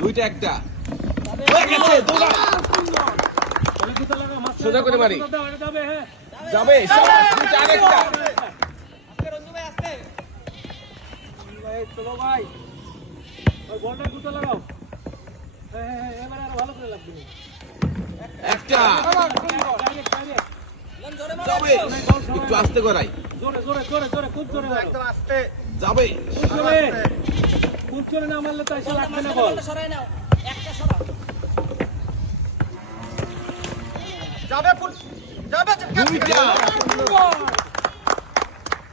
দুইটা একটা সোজা করে মারি যাবে দুইটা আরেকটা চলো ভাই ওই বলটা গুতো লাগাও এবারে আরো ভালো করে লাগবে একটা যাবে একটু আস্তে করাই জোরে জোরে জোরে জোরে খুব জোরে একদম আস্তে যাবে খুব জোরে না মারলে তো এসে লাগবে না বল সরাই নাও একটা সরাও যাবে ফুল যাবে দুইটা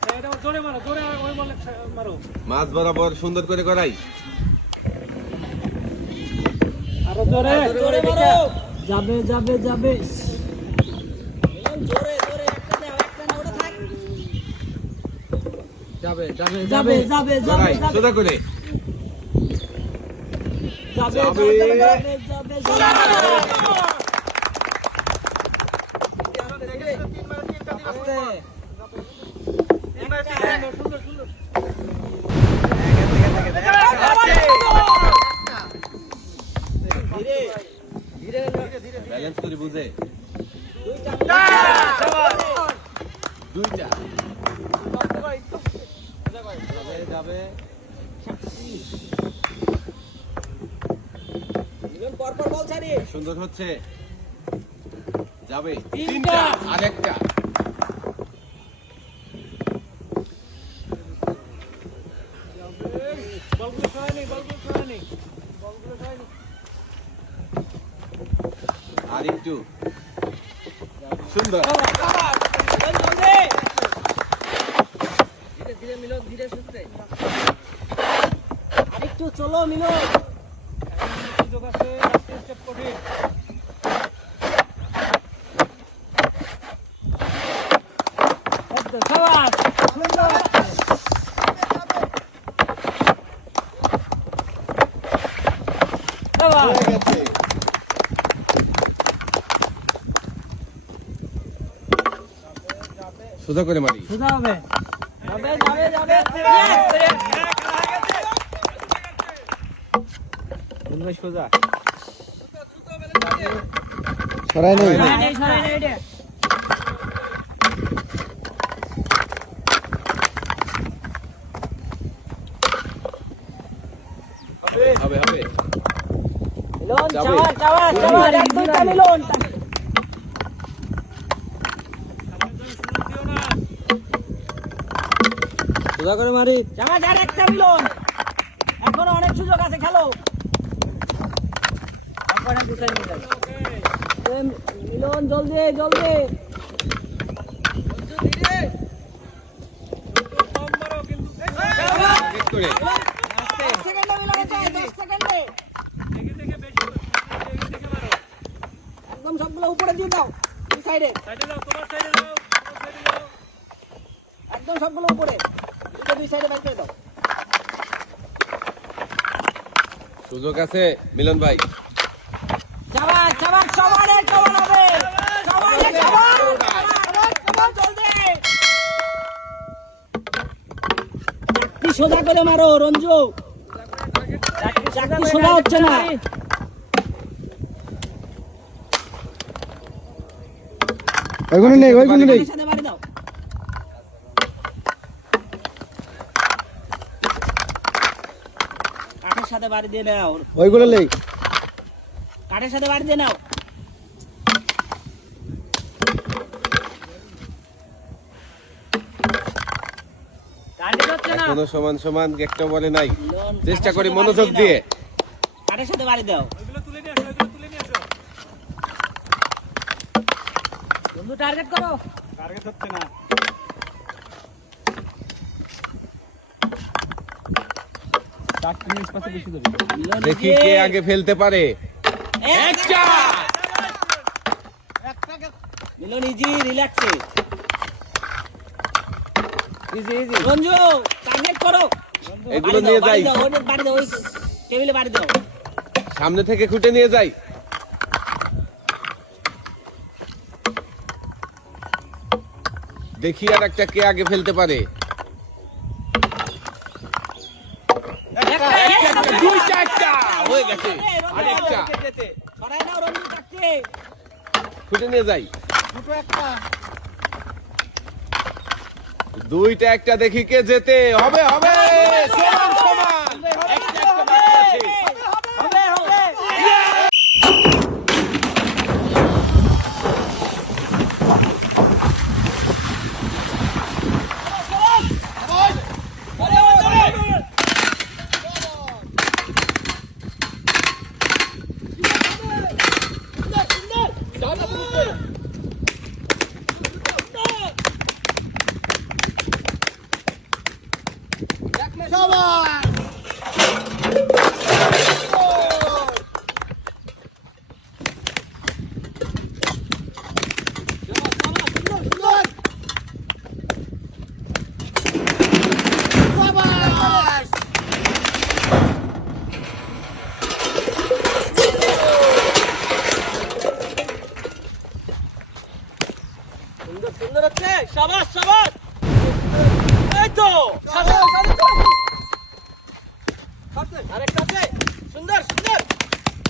এটা জোরে মারো জোরে ওই বলে মারো মাছ বরাবর সুন্দর করে করাই আরো জোরে জোরে মারো যাবে যাবে যাবে জোরে জোরে একটা দাও একটা না ওটা থাক যাবে যাবে যাবে যাবে করাই সোজা করে যাবে যাবে। ব্যালেন্স করে বুঝে দুইটা যাবে পর পর বল ছাড়ি সুন্দর হচ্ছে যাবে তিনটা আরেকটা বলগুলো সরাই নেই বলগুলো সরাই নেই বলগুলো সরাই নেই আর একটু সুন্দর ধীরে ধীরে মিলন ধীরে সুস্থে আরেকটু চলো মিলন সুযোগ আছে আস্তে স্টেপ কঠিন একদম সাবাস সুন্দর সাবাস সোজা করে মারি সোজা হবে যাবে যাবে যাবে বলবে সোজা সরাই নেই সরাই নেই রে হবে হবে মিলন যাবে। চাওয়া চাওয়া চাওয়া এক দুইটা মিলন সোজা করে মারি চাওয়া যার একটা মিলন এখনো অনেক সুযোগ আছে খেলো আপনারা দুটাই মিলন জলদি জলদি কম মারো কিন্তু ঠিক করে সেকেন্ডে মিলন আছে 10 সেকেন্ডে দেখে দেখে বেশি দেখে মারো একদম সবগুলো উপরে দিয়ে দাও এই সাইডে সাইডে যাও তোমার সাইডে যাও তোমার সাইডে যাও একদম সবগুলো উপরে দুই সাইডে বাইর করে দাও সুযোগ আছে মিলন ভাই চাবা চাবা সবারে চাবা হবে সবারে চাবা চাবা জলদি চাকরি সোজা করে মারো রঞ্জু চাকরি সোজা হচ্ছে না ওইগুলো নেই ওইগুলো নেই সাথে বাড়ি দাও কাঠের সাথে বাড়ি দিয়ে নাও ওইগুলো নেই কাঠের সাথে বাড়ি দিয়ে নাও এখনো সমান সমান একটা বলে নাই চেষ্টা করি মনোযোগ দিয়ে কাঠের সাথে বাড়ি দাও ওইগুলো তুলে নিয়ে আসো ওইগুলো তুলে নিয়ে আসো বন্ধু টার্গেট করো টার্গেট হচ্ছে না দেখি কে আগে ফেলতে পারে একটা মিলন ইজি রিল্যাক্সে ইজি ইজি রঞ্জু টার্গেট করো এগুলো নিয়ে যাই বাড়ি দাও ওই টেবিলে বাড়ি দাও সামনে থেকে খুঁটে নিয়ে যাই দেখি আর একটা কে আগে ফেলতে পারে আরেকটা সরাই নাও রঞ্জু চাকরি। ছুটে নিয়ে যাই। দুটো একটা দুইটা একটা দেখি কে জেতে। হবে হবে সমান সমান। একটা একটা বাকি আছে। হবে হবে। সুন্দর সুন্দর হচ্ছে। শাবাশ শাবাশ। এই তো আরেকটা আছে। সুন্দর সুন্দর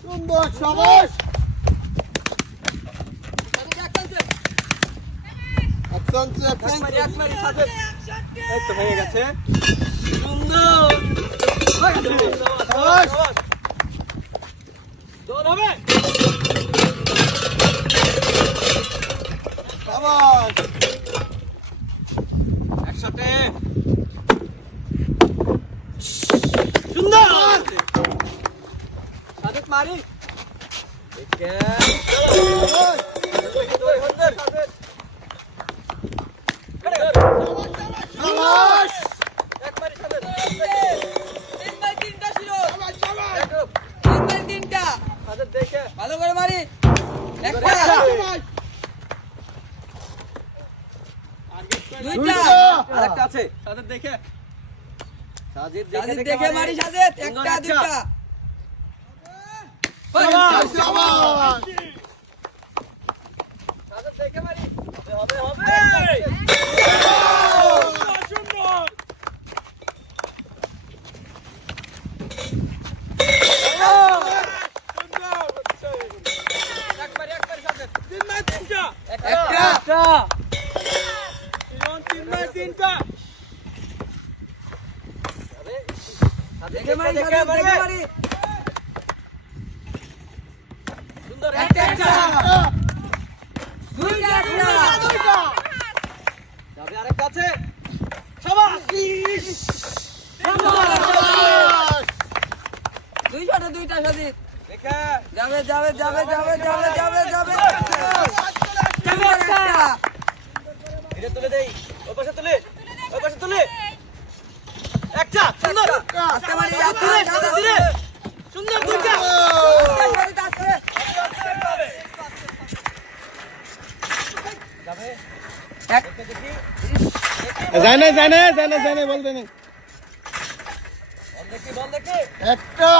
সুন্দর সাবাস এই তো হয়ে গেছে। সুন্দর সাবাস দৌড় হবে। সাবাস একসাথে সুন্দর সাদেক মারি। সাবাস ভালো করে মারি। দুইটা আরেকটা আছে সাদেক দেখে। সাজিদ দেখে মারি। সাজিদ একটা দুইটা। সাবাস সাদেক দেখে মারি। হবে হবে। সুন্দর একবারে একবারে সাদেক। তিনটা একটা তিনটা দেখে মারি। দেখে মারি। সুন্দর একটা একটা দুইটা একটা যাবে আরেকটা আছে। শাবাশ দুই শটে দুইটা। সাজিদ দেখে যাবে যাবে যাবে যাবে যাবে যাবে যাবে একটা ধীরে তুলে দেই। ওই পাশে তুলে ওই পাশে তুলে একটা সুন্দর আস্তে মারি। ধীরে সাদে ধীরে সুন্দর দুইটা জানে জানে জানে জানে বলবে না বল দেখি একটা